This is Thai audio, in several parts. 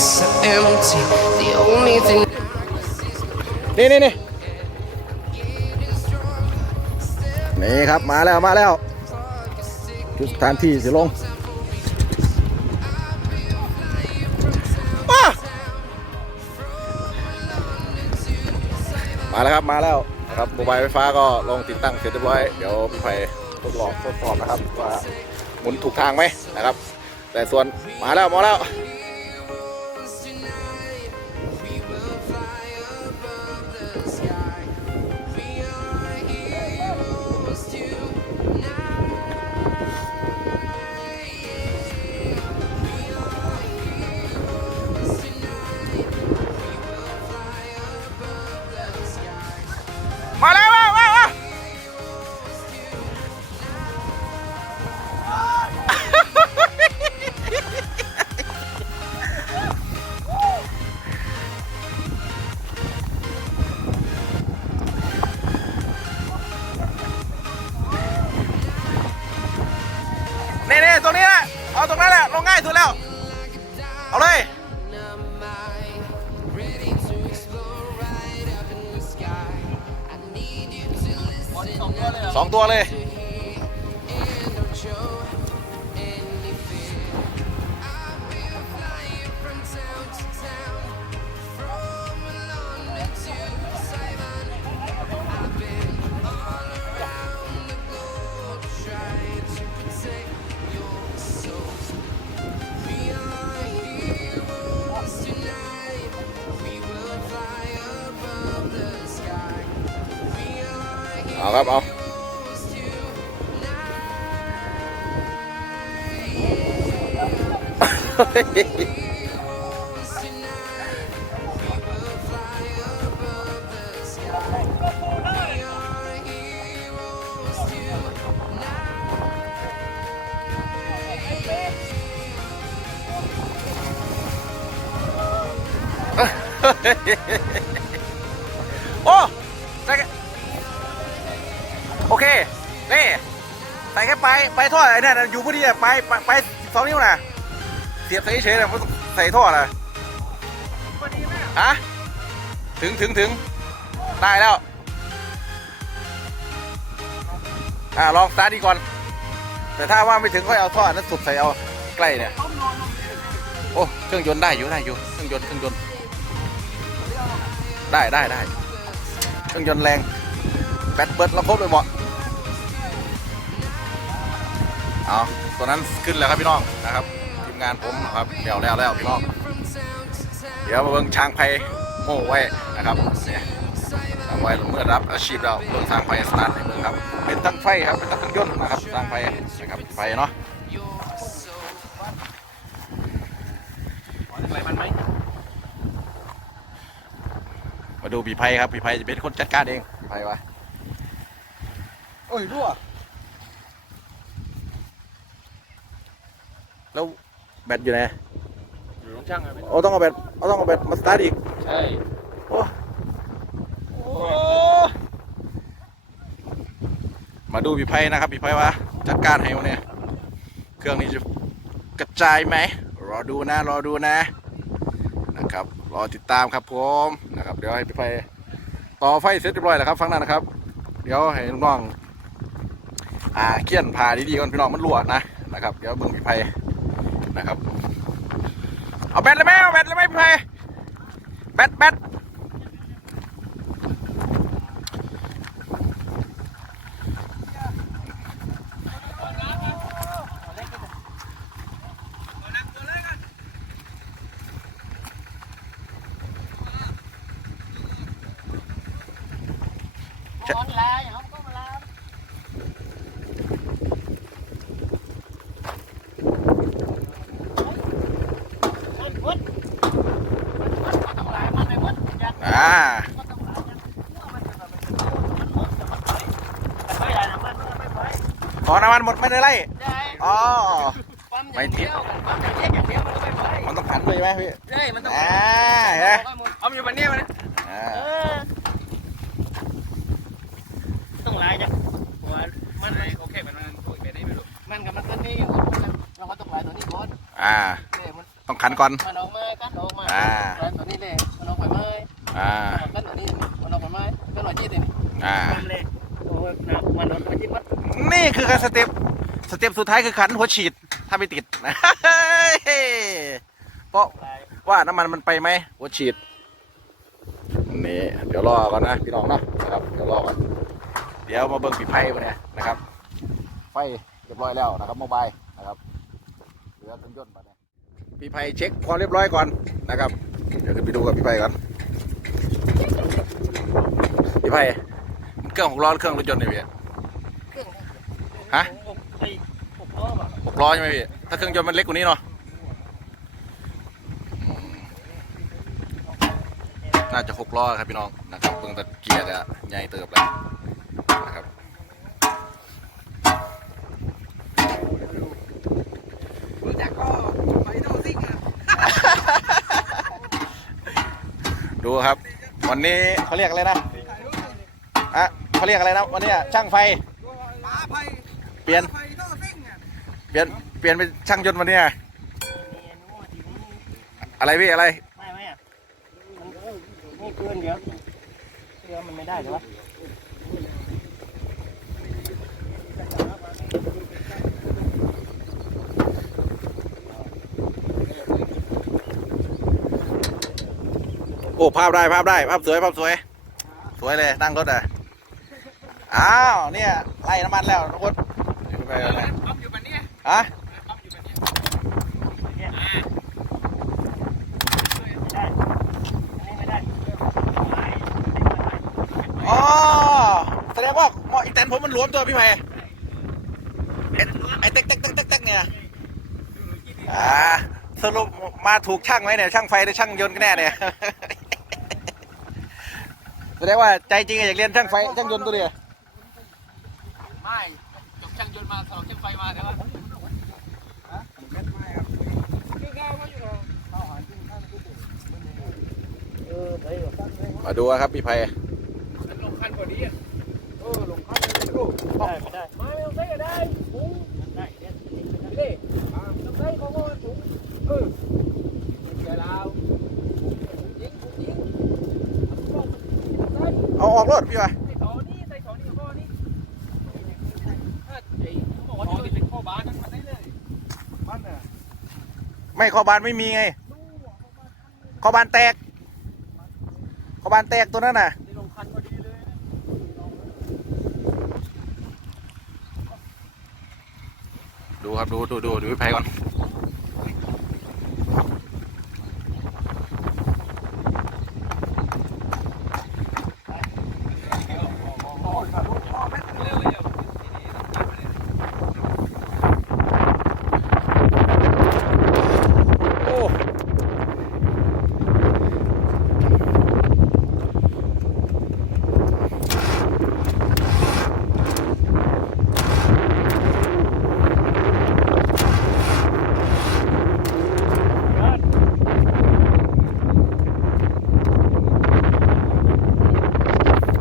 so empty. The only thing. นี่นี่นี่นี่ครับมาแล้วมาแล้วจุดสถานที่สิลงมามาแล้วครับมาแล้วนะครับโมบายไฟฟ้าก็ลงติดตั้งเสร็จเรียบร้อยเดี๋ยวพี่ไฟทดลองทดสอบนะครับว่าหมุนถูกทางไหมนะครับ แต่ส่วนมาแล้วมาแล้ว สองตัวเลย เอาครับเอาโเค นี่ใส่แค่ไปไปท่อไอ้นี่ยอยู่พอดีไปไปไปสองนิ้วนะเสียบใส่เฉยๆนะไม่ใส่ท่อนะฮะถึงถึงถึงได้แล้ว อ่าลองสตาร์ทดีก่อน แต่ถ้าว่าไม่ถึงค่อยเอาท่อนั้นสุดใส่เอาใกล้เนี่ย โอ้เครื่องยนต์ได้อยู่ได้อยู่เครื่องยนต์เครื่องยนต์ได้ได้ได้เครื่องยนต์แรงแบตเบิดแล้วครบเลยเหมาะ เอาตัวนั้นขึ้นแล้วครับพี่น้องนะครับทีมงานผมนะครับเดี๋ยวแล้วแล้วพี่น้อง เดี๋ยวมาเบิ่งช้างไพโม่ไว้นะครับเนี่ยช้างไว้เมื่อรับอาชีพเราเบิ่งช้างไพสตาร์ทให้เบิ่งครับ เป็นทั้งไฟครับเป็นทั้งเครื่องยนต์นะครับช้างไพนะครับไฟเนาะมาดูพี่ไพครับพี่ไพจะเป็นคนจัดการเองพี่ไพวะโอ้ยรั่ว แล้วแบตอยู่ไหนอยู่ตรงช่างอะเอาต้องเอาแบตเอาต้องเอาแบตมาสตาร์ทอีก ใช่โอ้มาดูพี่ไพนะครับพี่ไพวะจัดการให้วันนี้เครื่องนี้จะกระจายไหมรอดูนะรอดูนะนะครับรอติดตามครับผมนะครับเดี๋ยวให้พี่ไพต่อไฟเสร็จเรียบร้อยแล้วครับฟังนั้นนะครับ เดี๋ยวให้น้องๆอ่าเคี่ยนผ่าดีๆก่อนพี่น้องมันรั่วนะนะครับเดี๋ยวเบิ่งพี่ไพ นะครับ เอาแบตเลยไหมเอาแบตเลยไหมพี่ไพแบตแบตอ่า ขอน้ำมันหมดไม่ได้ไล่อ๋อไม่ติดมันต้องขันเลยไหมพี่ใช่มันต้องอ่าเห็นไหมเอามันอยู่แบบนี้มันอ่าต้องลายจ้ะมันโอเคมันมันคุยไปได้ไม่รู้มันกับมันตัวนี้เราก็ต้องลายตัวนี้ก่อนอ่าเนี่ยมันต้องขันก่อนมันออกมากันออกมาอ่าตัวนี้เลยมันออกไปไหมอ่ากันตัวนี้มันออกไปไหมก็หน่อยจีดนี่อ่าทำเลยโอ้ยนะมันรถมาจิ้มมัดนี่คือการสเต็ปส เต็ปสุดท้ายคือขันหัวฉีดถ้าไม่ติดเพราะว่าน้ำมันมันไปไหมหัวฉีดนี่เดี๋ยวรอก่อนนะพี่น้องเนาะนะครับเดี๋ยวรอก่อนเดี๋ยวมาเบิ่งปีไพ่มาเนี่ยนะครับ ไฟเรียบร้อยแล้วนะครับโมบายนะครับเหลือเครื่องยนต์มาเนี่ยปีไพ่เช็คความเรียบร้อยก่อนนะครับ เดี๋ยวขึ้นไปดูกับปีไพ่ก่อนปีไพ่เครื่องหกล้อหรือเครื่องรถยนต์เนี่ยพี่ฮะ ไอ้หกล้อป่ะ หก ล้อใช่ไหมพี่ ถ้าเครื่องยนต์มันเล็กกว่านี้เนาะ น่าจะหกล้อครับพี่น้องนะครับเบิ่งตะเกียร์จะใหญ่เติบแล้วนะครับรู้จักก็ไปโน่ซิ่งดูครับ วันนี้เขาเรียกอะไรนะอะเขาเรียกอะไรนะวันนี้ช่างไฟ ป้าไผ่ เปลี่ยน ไผ่โน่ซิ่งอะ เปลี่ยนเปลี่ยนเป็นช่างยนต์วันนี้อะไรพี่อะไร ไม่ไหมอะมันนี่เกินเดี๋ยวเดี๋ยวมันไม่ได้เลยวะโอ้ภาพได้ภาพได้ภาพสวยภาพสวย สวยเลยนั่งรถอะ อ้าวเนี่ยไล่น้ำมันแล้วทุกคนไปไปไปปั๊มอยู่แบบนี้ฮะปั๊มอยู่แบบนี้เนี่ยไม่ได้ อันนี้ไม่ได้ไม่อ๋อแสดงว่าหมออีแตนผมมันหลวมตัวพี่ไผ่ไอ้เต๊กเต๊กเต๊กเต๊กเต๊กเนี่ยอ่าสรุปมาถูกช่างไหมเนี่ยช่างไฟหรือช่างยนต์กันแน่เนี่ยแสดงว่าใจจริงอะอยากเรียนช่างไฟช่างยนต์ตัวเดียว ไม่จบช่างยนต์มาสอบช่างไฟมาแต่ว่า เออได้หรอ มาดูครับพี่ไผ่ลงคันกว่านี้อะได้ไม่ได้ไม่ต้องใช้ก็ได้ปุ้งได้เนี่ยนี่ต้องใช้ของมันถุงเออเดี๋ยวเรายิงยิงเอาออกรถพี่ไผ่ใส่ถอนี่ใส่ถอนี่กับพ่อนี่ถ้าไอ้เขาบอกว่าถอนี่เป็นข้อบานนั่นมันได้เลยบ้านน่ะไม่ขอบานไม่มีไงขอบานแตกขอ บานแตกตัวนั้นน่ะดูครับดูดูดูดูพี่ไพก่อน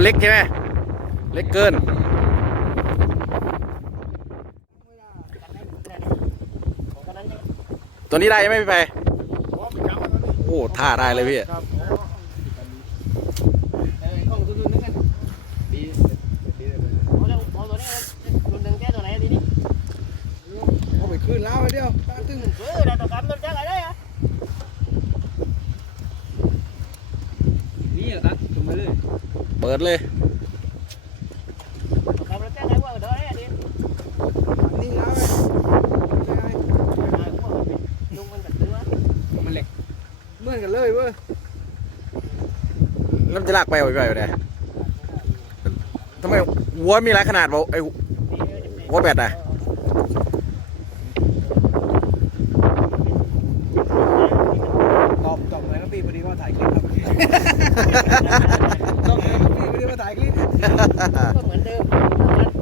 มันเล็กใช่ไหมเล็กเกิน ตัวนี้ได้ไหมพี่ไปโอ้ท่าได้เลยพี่ข้องตัวนึงกันดีดีเลย เอาเร็วเอาตัวนี้ตัวหนึ่งแก้ตัวไหนดีนี่ เอาไปคืนแล้วไปเดียวตาตึ้ง เออได้ตัวกำตัวแก้อะไรได้อะ นี่เหรอครับถึงมาเลย เปิดเลย ตัวกำตัวแก้อะไรวะเดี๋ยวได้ดิ นี่แล้วไป ลุงมันแบบ นี้วะมันเหล็กเหมือนกันเลยเว้ยแล้วมันจะลากไปเอาไปไปเนี่ยทำไมหัวมีหลายขนาดบอกไอ้หัวแบตน่ะตอบตอบเลยครับพี่พอดีว่าถ่ายคลิปครับเลยครับพี่พอดีว่าถ่ายคลิป ก็เหมือนเดิม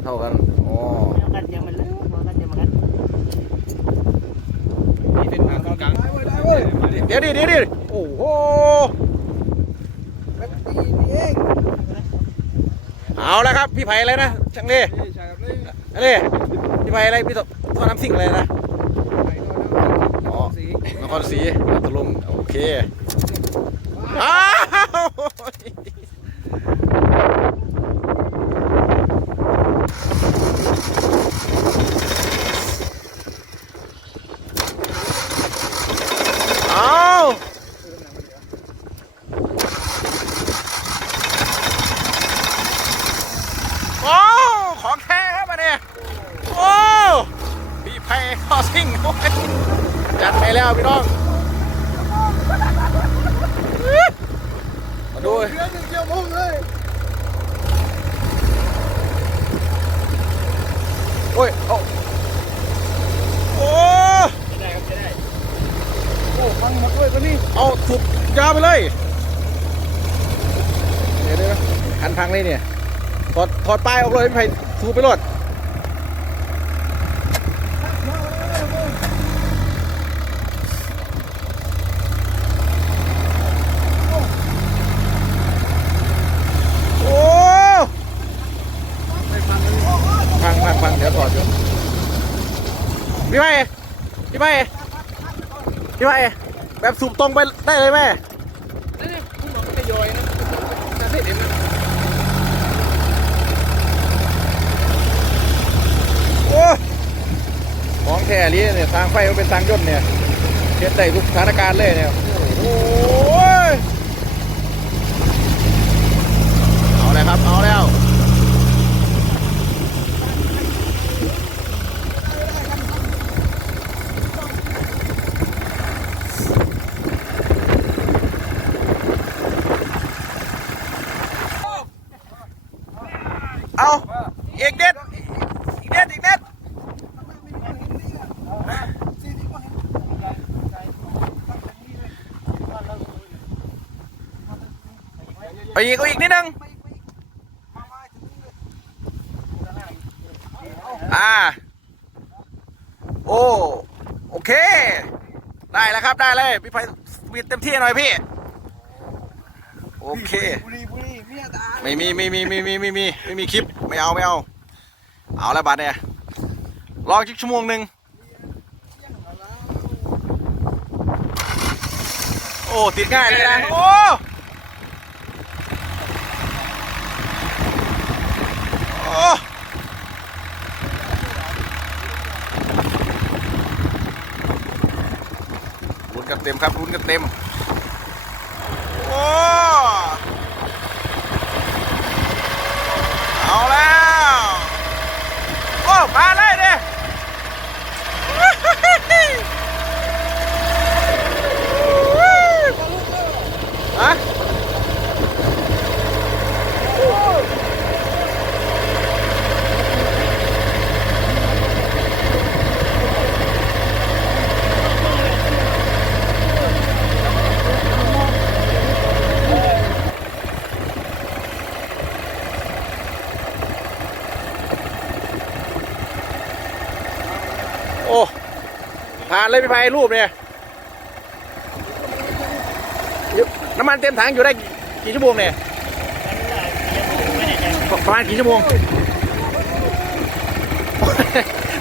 เท่ากันอ๋อกันยังมันเลื่อนกันยังมันกันนี่เป็นทางกลางได้เว้ยได้เว้ยเดี๋ยวดิเดี๋ยวดิโอ้โหแป๊บปีนี่เองเอาแล้วครับพี่ไผ่อะไรนะช่างเล่นี่ใช่ครับนี่เล่พี่ไผ่อะไรพี่ทท่อน้ำสิ่งอะไรนะไปโน่นแล้วอ๋อสีนครศรีพัทลุงโอเคเอ้าวเอาโอ้ของแท้ครับมาเนี่ยโอ้พี่ไพคอซิ่งโอ้ยจัดไปแล้วพี่น้อง มา ดูเรือหนึ่งเกี่ยวพุ่งเลยโอ้ยโอ้โอ้ได้ครับจะได้โอ้พังหมดด้วยตัวนี้เอาถูกยาวไปเลยเดี๋ยวเดี๋ยวคันพังเลยเนี่ยถอดถอดป้ายออกเลยไปถูกไปรถโอ้พังพังพังเดี๋ยวถอดอยู่ พี่ไม่พี่ไม่พี่ไม่แบบสูบตรงไปได้เลยแม่นั่นนี่คุณบอกมันจะย่อยนะจะเสร็จเองนะโอ้ของแท้ลีเนี่ยทางไฟมันเป็นทางย่นเนี่ยเช็ดได้ทุกสถานการณ์เลยเนี่ยโอ้ยเอาเลยครับ เอาแล้ว เอาอีกเด็ดอีกเด็ดอีกเด็ด ไปอีกเอาอีกนิดนึงอ่า โอ้โอเค ได้แล้วครับได้เลยพี่ไพวีเต็มที่หน่อยพี่ โอเคบุรีบุรีเมีไม่มีไม่มีไม่มีไม่มีไม่มีคลิปไม่เอาไม่เอา เอาแล้วบัดเนี่ยรออีกชั่วโมงหนึ่งโอ้ติดง่ายเลยนะโอ้โอ้ ลุ้นกันเต็มครับลุ้นกันเต็ม โอ้เอาแล้ว โอ้ มาเลยดิฮะ เลยพี่ไพรูปเนี่ยน้ำมันเต็มถังอยู่ได้กี่ชั่วโมงเนี่ยประมาณกี่ชั่วโมง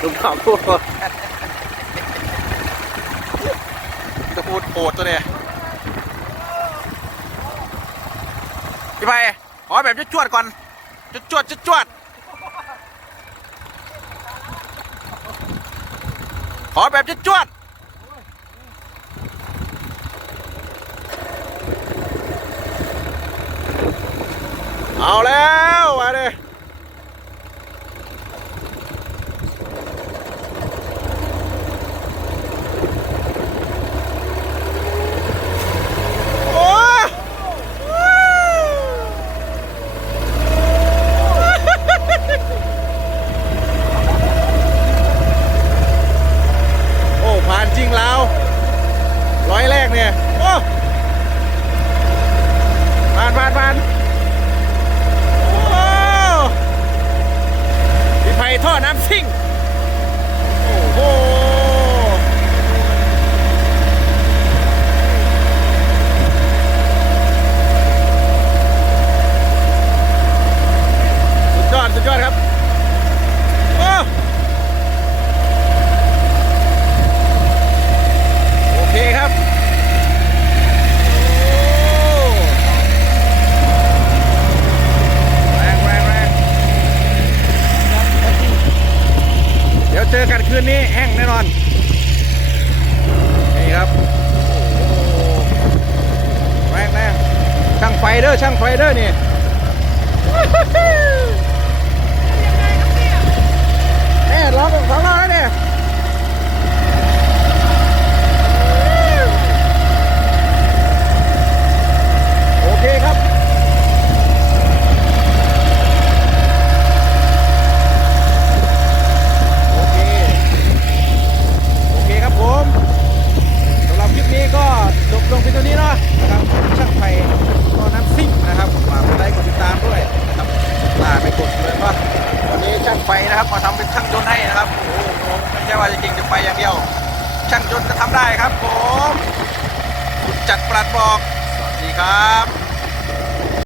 ลุงถามพูดจะพูดโอดตัวเนี่ยพี่ไพขอแบบจวดๆก่อนจวดๆจวดๆขอแบบจวดๆ เอาแล้วมาเลย กันคืนนี้แห้งแน่นอน นี่ครับแรงแรงช่างไฟเด้อช่างไฟเด้อนี่แม่ร้องของเขา